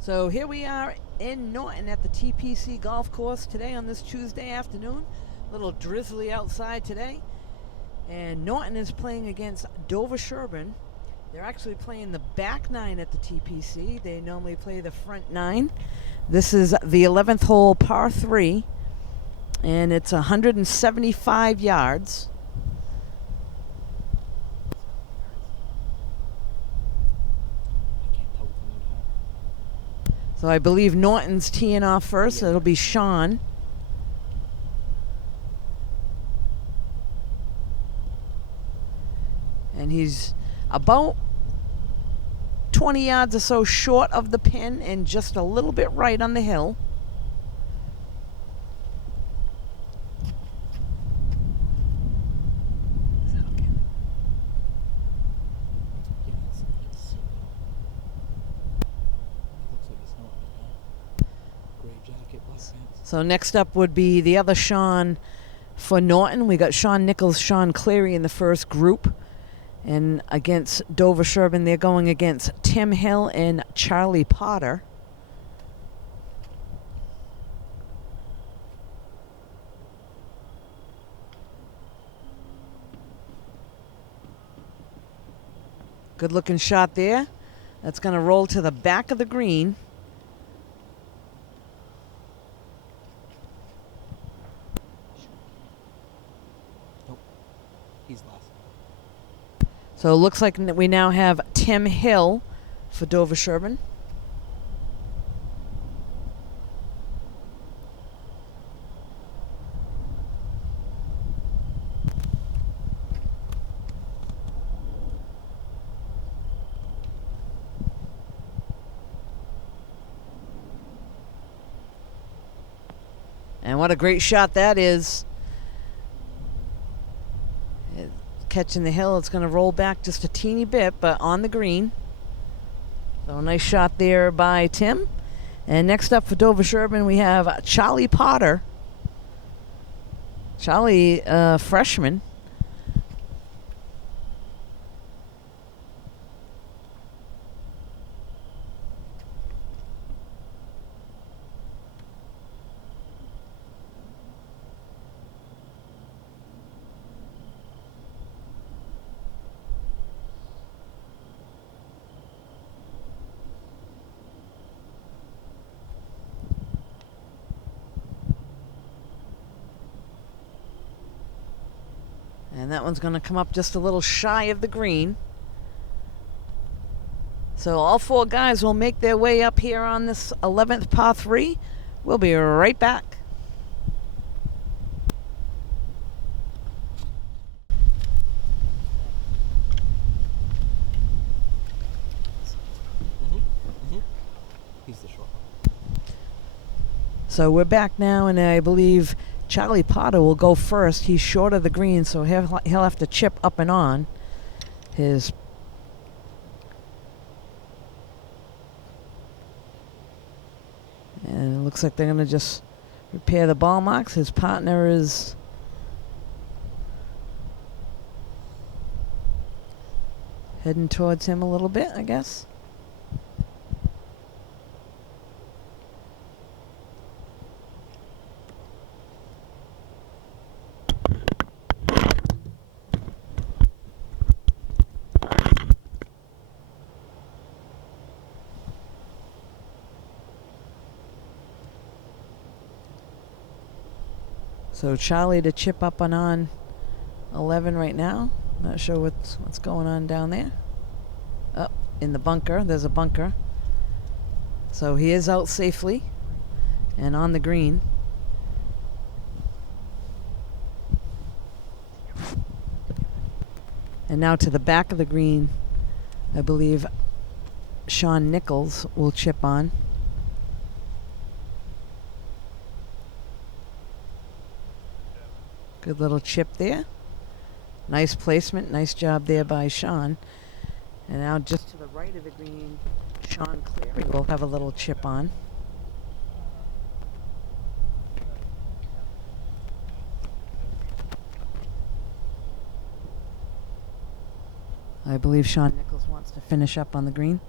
So here we are in Norton at the TPC golf course today on this Tuesday afternoon. A little drizzly outside today. And Norton is playing against Dover-Sherborn. They're actually playing the back nine at the TPC. They normally play the front nine. This is the 11th hole, par 3. And it's 175 yards. So I believe Norton's teeing off first. It'll be Sean. And he's about 20 yards or so short of the pin and just a little bit right on the hill. So next up would be the other Sean for Norton. We got Sean Nichols, Sean Cleary in the first group. And against Dover-Sherborn, they're going against Tim Hill and Charlie Potter. Good looking shot there. That's going to roll to the back of the green. So it looks like we now have Tim Hill for Dover-Sherborn. And what a great shot that is. Catching the hill, it's going to roll back just a teeny bit, but on the green. So a nice shot there by Tim. And next up for Dover-Sherborn, we have Charlie Potter. Charlie, freshman. And that one's going to come up just a little shy of the green. So all four guys will make their way up here on this 11th par 3. We'll be right back. He's the short one. So we're back now, and I believe Charlie Potter will go first. He's short of the green, so he'll have to chip up and on his. And it looks like they're going to just repair the ball marks. His partner is heading towards him a little bit, I guess. So Charlie to chip up and on 11 right now. Not sure what's going on down there. Oh, in the bunker. There's a bunker. So he is out safely and on the green. And now to the back of the green, I believe Sean Nichols will chip on. Good little chip there. Nice placement. Nice job there by Sean. And now just to the right of the green, Sean Cleary will have a little chip on. I believe Sean Nichols wants to finish up on the green.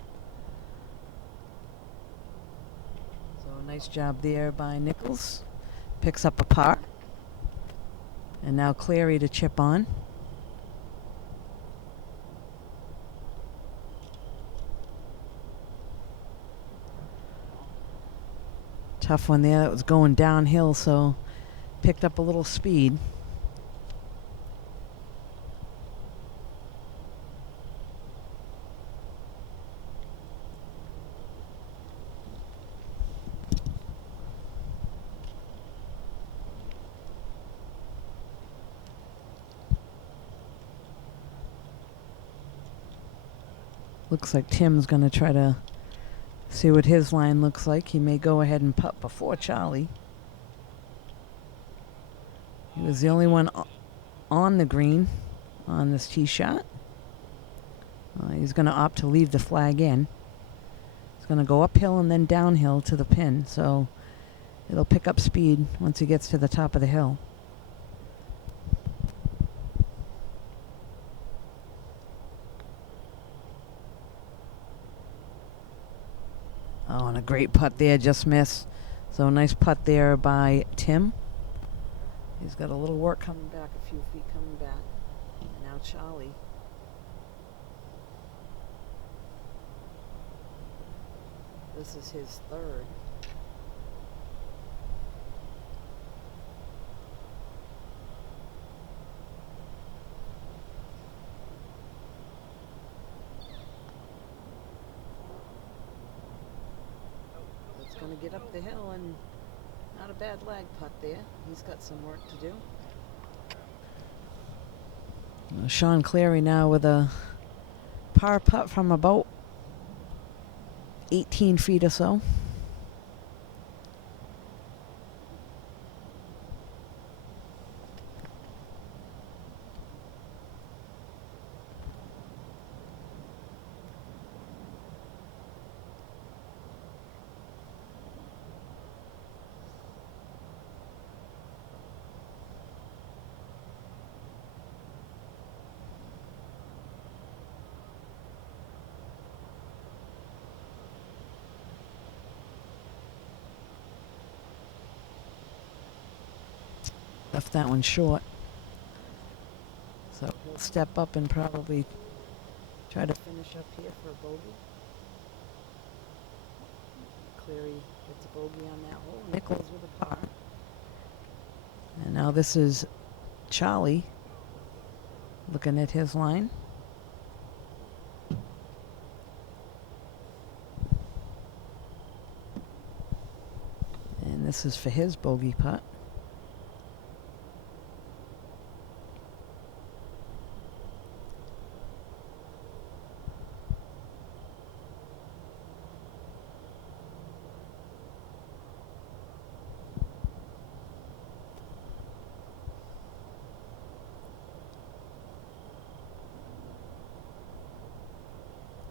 Nice job there by Nichols. Picks up a par. And now Clary to chip on. Tough one there. That was going downhill, so picked up a little speed. Looks like Tim's going to try to see what his line looks like. He may go ahead and putt before Charlie. He was the only one on the green on this tee shot. He's going to opt to leave the flag in. He's going to go uphill and then downhill to the pin, so it'll pick up speed once he gets to the top of the hill. Oh, and a great putt there, just missed. So a nice putt there by Tim. He's got a little work coming back, a few feet coming back. And now Charlie. This is his third. Going to get up the hill, and not a bad lag putt there. He's got some work to do. Sean Clary now with a par putt from about 18 feet or so. Left that one short. So he'll step up and probably try to finish up here for a bogey. Cleary gets a bogey on that hole. Nichols with a par. And now this is Charlie looking at his line. And this is for his bogey putt.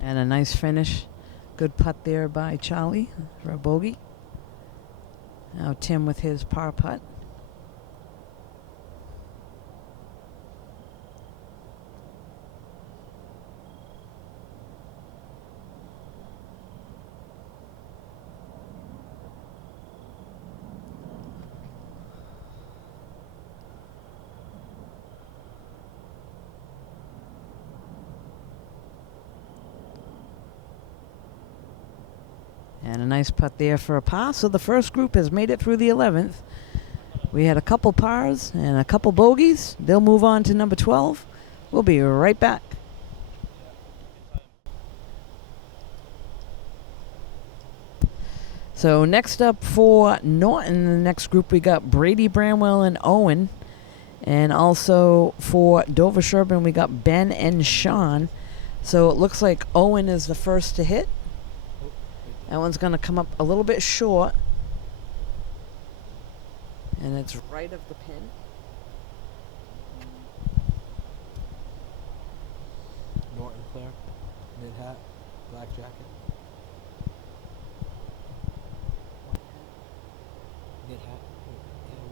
And a nice finish. Good putt there by Charlie for a bogey. Now Tim with his par putt. And a nice putt there for a par. So the first group has made it through the 11th. We had a couple pars and a couple bogeys. They'll move on to number 12. We'll be right back. So next up for Norton, the next group we got Brady Bramwell and Owen. And also for Dover-Sherborn we got Ben and Sean. So it looks like Owen is the first to hit. That one's going to come up a little bit short. And it's right of the pin. Norton player, mid hat, black jacket. Mid hat,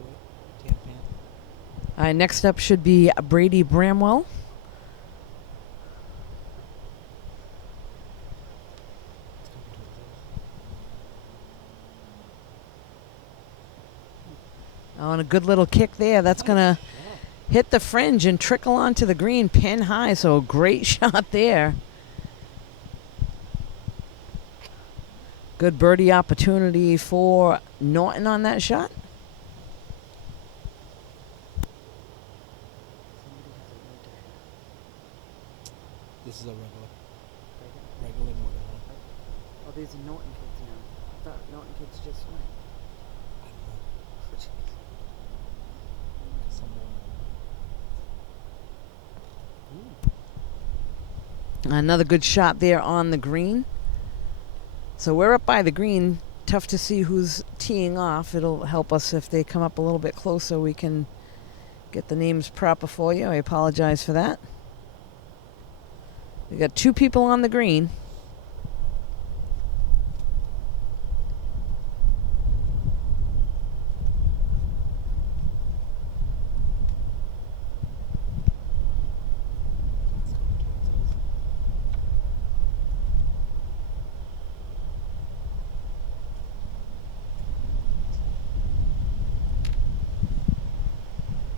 white, tan pant. All right, next up should be Brady Bramwell. Oh, and a good little kick there. That's going to hit the fringe and trickle onto the green pin high. So a great shot there. Good birdie opportunity for Norton on that shot. This is a regular Norton hole. Oh, these are Norton kids now. I thought Norton kids just went. I don't know. Another good shot there on the green. So we're up by the green. Tough to see who's teeing off. It'll help us if they come up a little bit closer. We can get the names proper for you. I apologize for that. We got two people on the green.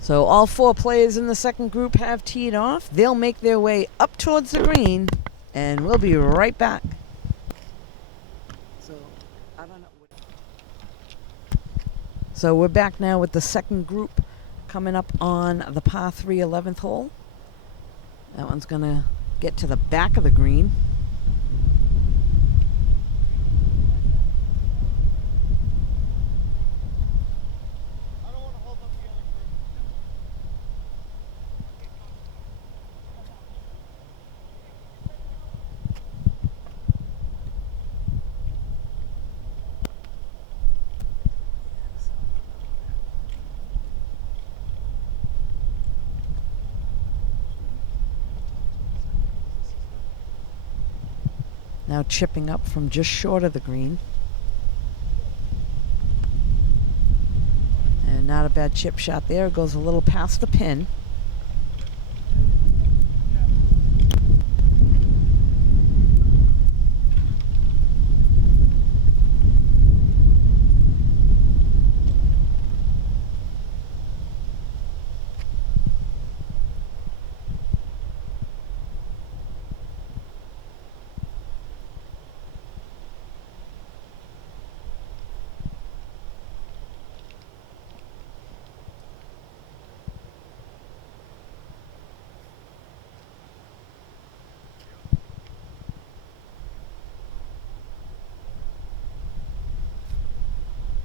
So all four players in the second group have teed off. They'll make their way up towards the green, and we'll be right back. So we're back now with the second group coming up on the par 3 11th hole. That one's going to get to the back of the green. Now chipping up from just short of the green. And not a bad chip shot there. It goes a little past the pin.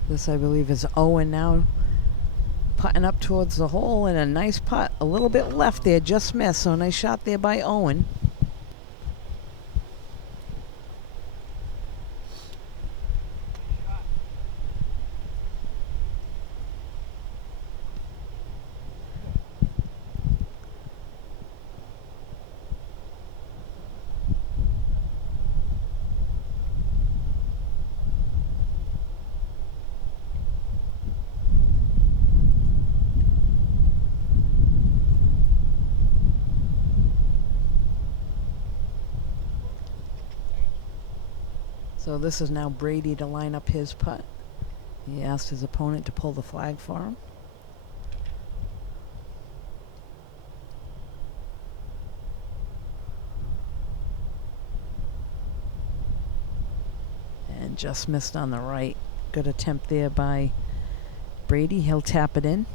This, I believe, is Owen now putting up towards the hole, and a nice putt. A little bit left there, just missed. So a nice shot there by Owen. So this is now Brady to line up his putt. He asked his opponent to pull the flag for him. And just missed on the right. Good attempt there by Brady. He'll tap it in.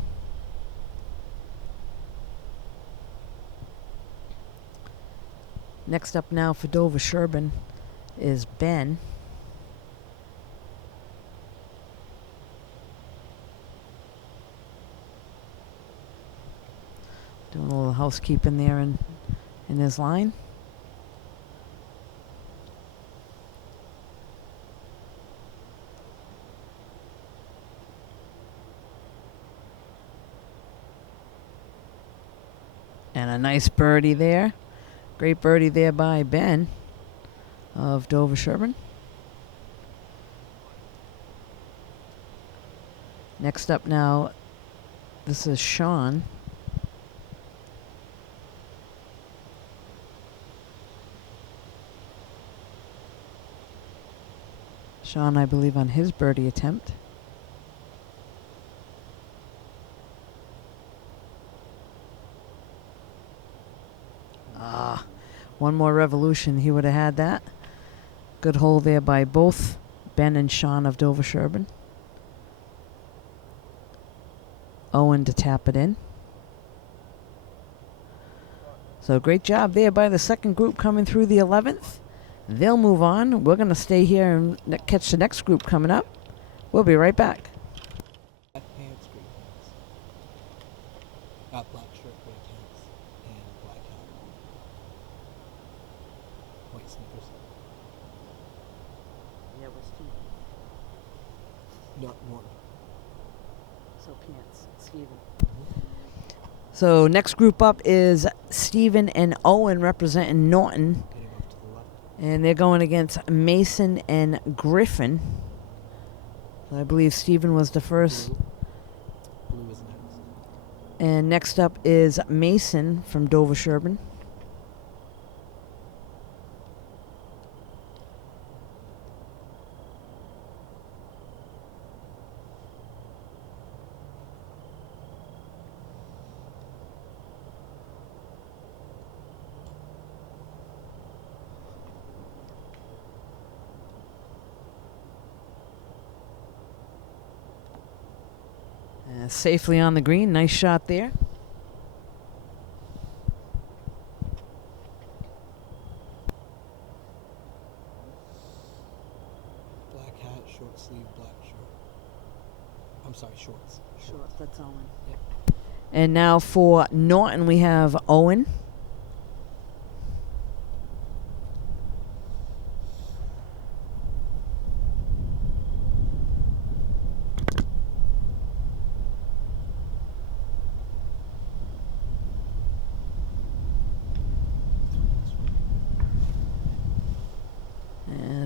Next up now for Dover-Sherborn is Ben. Doing a little housekeeping there in his line. And a nice birdie there. Great birdie there by Ben of Dover-Sherborn. Next up now, this is Sean. Sean, I believe, on his birdie attempt. One more revolution, he would have had that. Good hole there by both Ben and Sean of Dover-Sherborn. Owen to tap it in. So great job there by the second group coming through the 11th. They'll move on. We're going to stay here and catch the next group coming up. We'll be right back. Black pants, green pants. Black shirt, gray pants, and black hat. White sneakers. Yeah, we're Steven. Norton. So pants, Steven. So next group up is Steven and Owen representing Norton. Getting off to the left. And they're going against Mason and Griffin. So I believe Steven was the first. Blue is next. And next up is Mason from Dover-Sherborn. Safely on the green. Nice shot there. Black hat, short sleeve, black shirt. I'm sorry, shorts. Short, that's Owen. Yep. And now for Norton, we have Owen.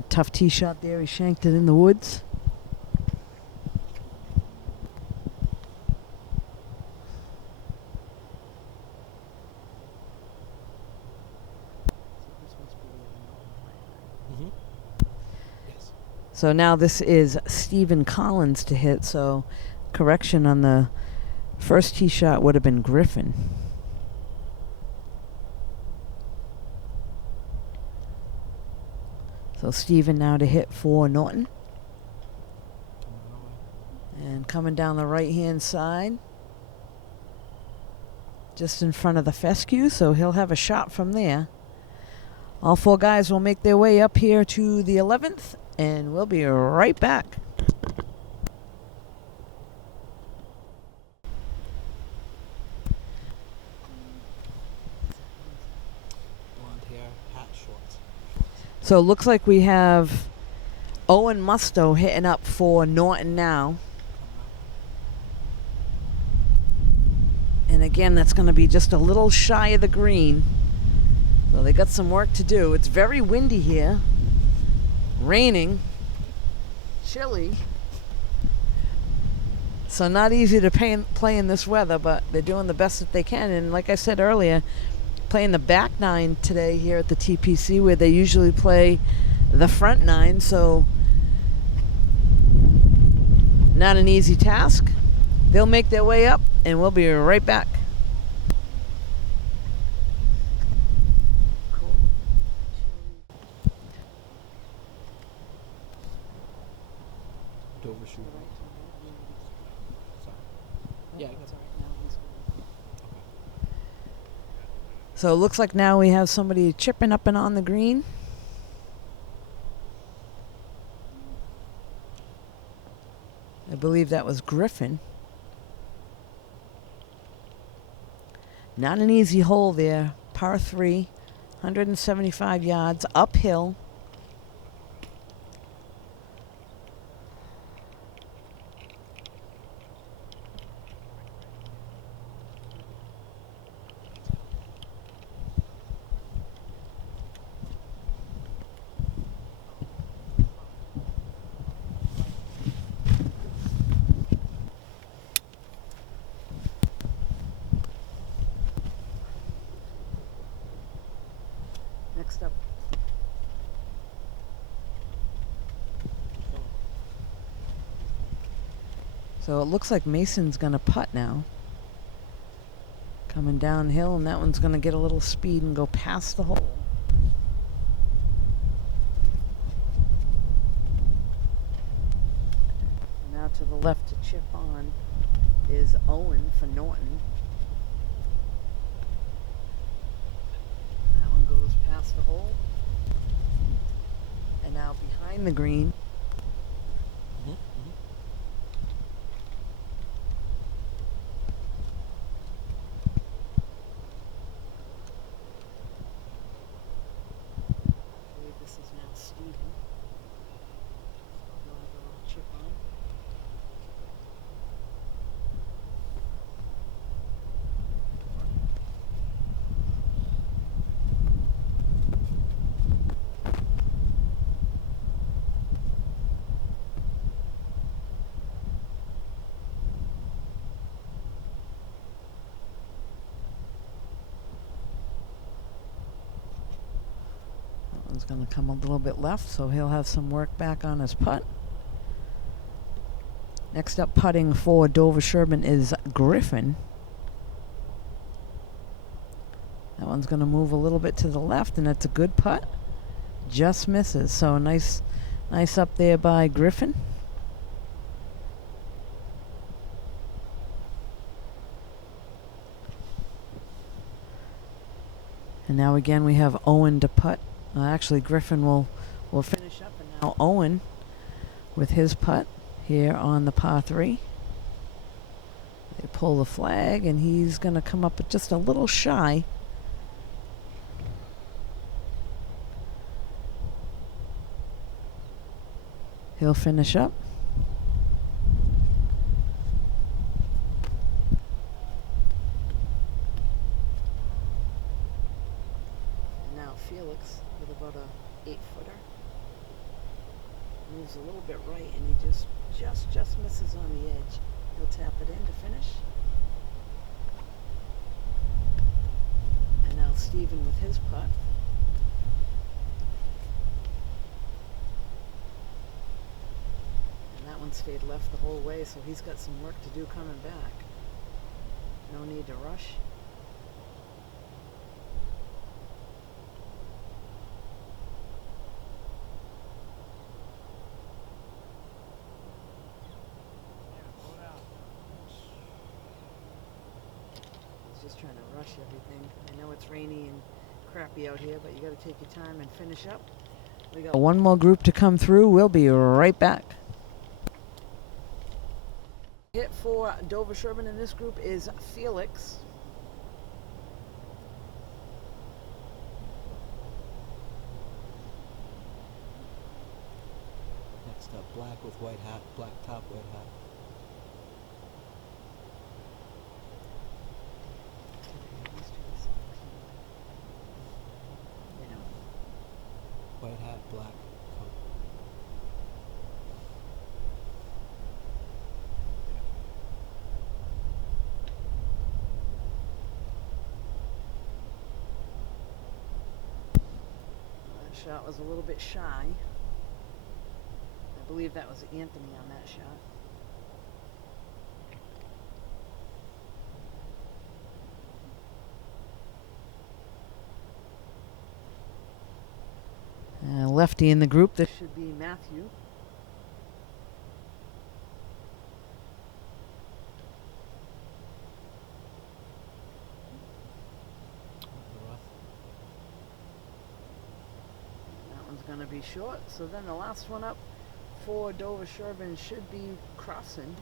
Tough tee shot there. He shanked it in the woods. Yes. So now this is Stephen Collins to hit. So correction on the first tee shot would have been Griffin. So Stephen now to hit for Norton. And coming down the right-hand side. Just in front of the fescue, so he'll have a shot from there. All four guys will make their way up here to the 11th, and we'll be right back. Blonde hair, hat, shorts. So it looks like we have Owen Musto hitting up for Norton now. And again, that's going to be just a little shy of the green. So they got some work to do. It's very windy here. Raining. Chilly. So not easy to play in this weather, but they're doing the best that they can. And like I said earlier, playing the back nine today here at the TPC, where they usually play the front nine. So not an easy task. They'll make their way up, and we'll be right back. Dover-Sherborn. Sorry. Yeah, I got it. So it looks like now we have somebody chipping up and on the green. I believe that was Griffin. Not an easy hole there. Par 3, 175 yards, uphill. Next up. So it looks like Mason's going to putt now. Coming downhill, and that one's going to get a little speed and go past the hole. to the left to chip on is Owen for Norton. That one goes past the hole. And now behind the green. I believe this is now Stephen. So he'll have a little chip on. One's going to come a little bit left, so he'll have some work back on his putt. Next up, putting for Dover-Sherborn is Griffin. That one's going to move a little bit to the left, and it's a good putt. Just misses, so nice up there by Griffin. And now again we have Owen to putt. Actually, Griffin will finish up, and now Owen with his putt here on the par 3. They pull the flag, and he's going to come up just a little shy. He'll finish up. Felix with about a 8-footer. Moves a little bit right, and he just misses on the edge. He'll tap it in to finish. And now Stephen with his putt. And that one stayed left the whole way, so he's got some work to do coming back. No need to rush. Just trying to rush everything. I know it's rainy and crappy out here, but you got to take your time and finish up. We got one more group to come through. We'll be right back. Hit for Dover-Sherborn in this group is Felix. Next up, black with white hat, black top, white hat. White hat, black coat. That shot was a little bit shy. I believe that was Anthony on that shot. Lefty in the group, this should be Matthew. That one's going to be short. So then the last one up for Dover-Sherborn should be Crossan.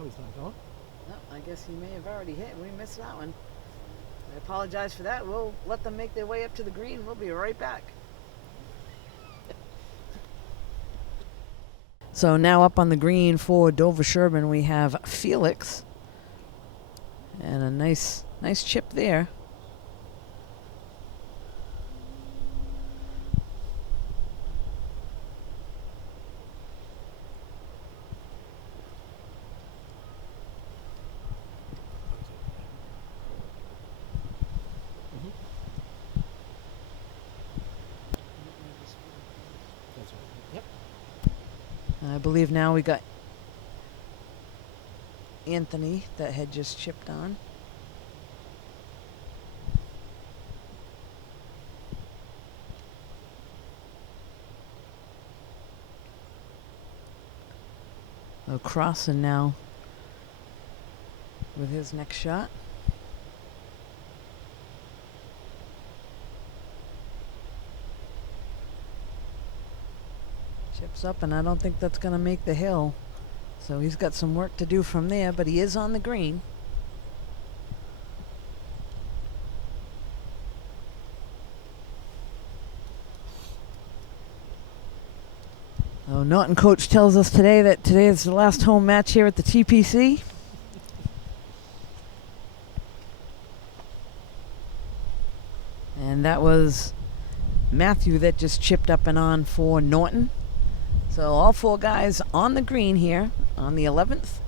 Oh, he's not going? No, I guess he may have already hit. We missed that one. I apologize for that. We'll let them make their way up to the green. We'll be right back. So now up on the green for Dover-Sherborn we have Felix. And a nice chip there. I believe now we got Anthony that had just chipped on. So Crossan now with his next shot. Chips up, and I don't think that's going to make the hill. So he's got some work to do from there, but he is on the green. So Norton coach tells us today that today is the last home match here at the TPC. And that was Matthew that just chipped up and on for Norton. So all four guys on the green here on the 11th.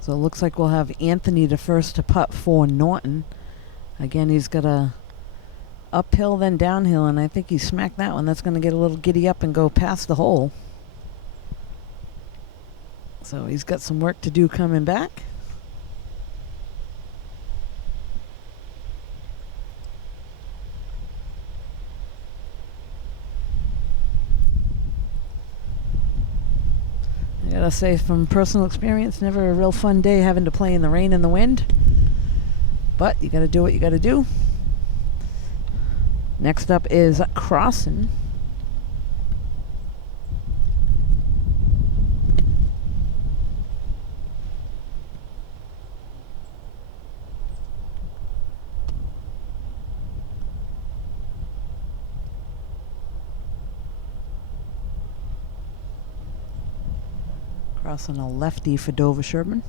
So it looks like we'll have Anthony the first to putt for Norton. Again, he's got a uphill then downhill, and I think he smacked that one. That's going to get a little giddy up and go past the hole. So he's got some work to do coming back. I gotta say, from personal experience, never a real fun day having to play in the rain and the wind. But you gotta do what you gotta do. Next up is Crossan. Crossan a lefty for Dover-Sherborn.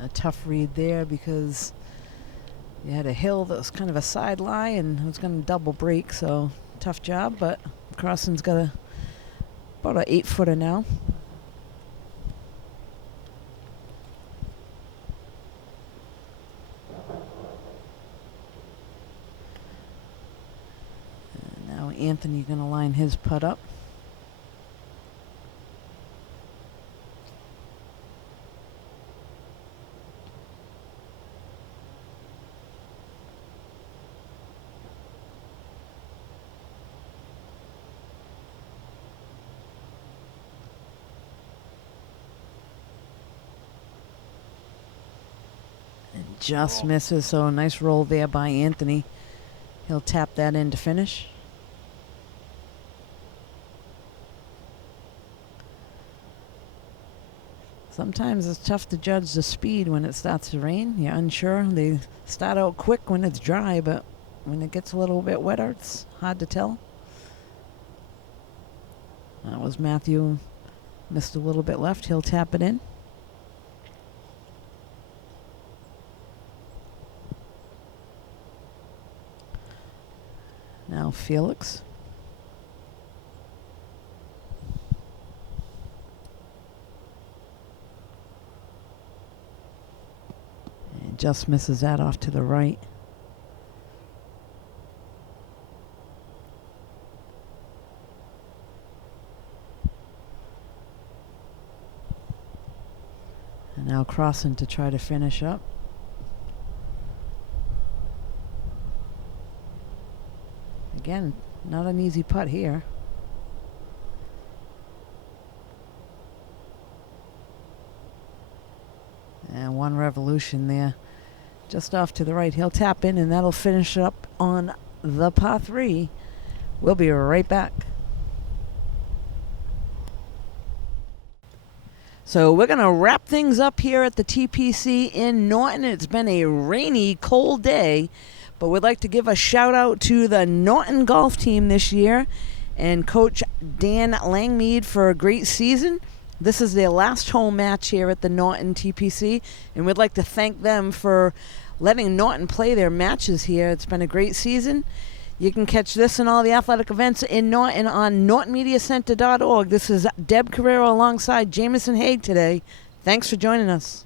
A tough read there because you had a hill that was kind of a side lie and it was going to double break, so tough job, but Crossan's got about an 8-footer now. And now Anthony's going to line his putt up. Just misses, so a nice roll there by Anthony. He'll tap that in to finish. Sometimes it's tough to judge the speed when it starts to rain. You're unsure. They start out quick when it's dry, but when it gets a little bit wetter, it's hard to tell. That was Matthew. Missed a little bit left. He'll tap it in. Now Felix. And just misses that off to the right. And now Crossan to try to finish up. Again, not an easy putt here. And one revolution there. Just off to the right. He'll tap in and that'll finish up on the par 3. We'll be right back. So we're going to wrap things up here at the TPC in Norton. It's been a rainy, cold day. But we'd like to give a shout out to the Norton golf team this year. and Coach Dan Langmead for a great season. This is their last home match here at the Norton TPC, and we'd like to thank them for letting Norton play their matches here. It's been a great season. You can catch this and all the athletic events in Norton on nortonmediacenter.org. This is Deb Carrero alongside Jamison Haig today. Thanks for joining us.